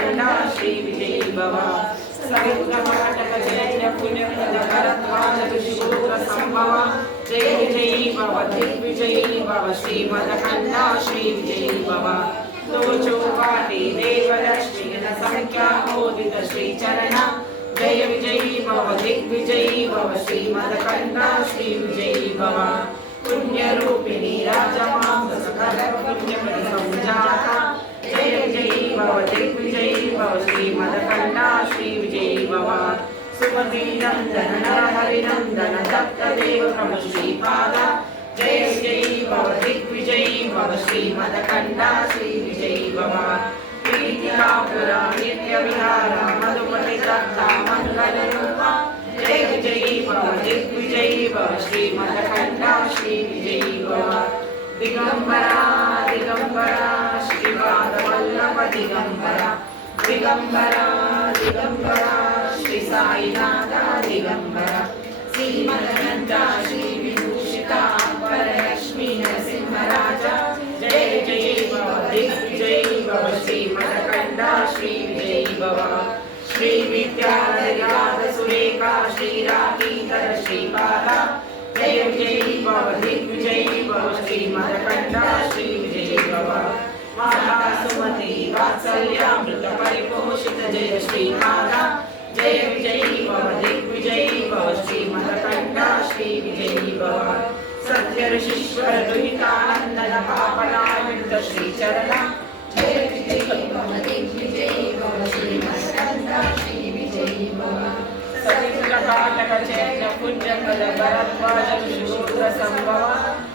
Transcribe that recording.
मदकंडा श्री विजयी भव सवित्रकटक चैत्र पुण्यप्रद भरद्वाज ऋषिपुत्र संभव जय विजयी भव दिग्विजयी भव श्री मदकंडा श्री विजयी भव तो चौपाटी देवलक्ष्मी संख्या मोदित श्री चरण जय विजयी भव दिग्विजयी भव श्री मदकंडा श्री विजयी भव पुण्यरूपिणी राजमां सकल पुण्यप्रद संजाता जय विजयी भव दिग्विजयी भव श्री मदकंडा श्री विजयी भव सुमति नंदन नरहरि नंदन दत्त देव प्रभु श्रीपाद जय विजयी भव दिग्विजयी भव श्री मदकंडा श्री विजयी भव प्रीतिकापुर नित्य विहार मधुमति दत्ता मंगल रूप जय विजयी भव दिग्विजयी भव श्री मदकंडा श्री विजयी भव दिगंबरा दिगंबरा श्रीपाद वल्लभ दिगंबरा दिगंबरा दिगंबरा श्री साईनाथ दिगंबरा श्रीमदनंदा श्री विभूषिता वरलक्ष्मी नरसिंहराजा जय विजयी भव दिग्विजयी भव श्री मदकंडा श्री विजयी भव श्री विद्याधर सुरेखा श्री राकीधर श्रीपादा जय विजयी भव दिग्विजयी भव श्री मदकंडा श्री विजयी भव माता सुमति वात्सल्यामृत परिपोषित जय श्रीपादा जय विजयी भव दिग्विजयी भव श्री मदकंडा श्री विजयी भव सत्य ऋषीश्वर दुहितानंदन पापनावित श्री चरण जय विजयी भव दिग्विजयी भव श्री मदकंडा श्री विजयी भव सवित्रकाटक चैत्र पुण्यप्रद भरद्वाज ऋषिपुत्र संभव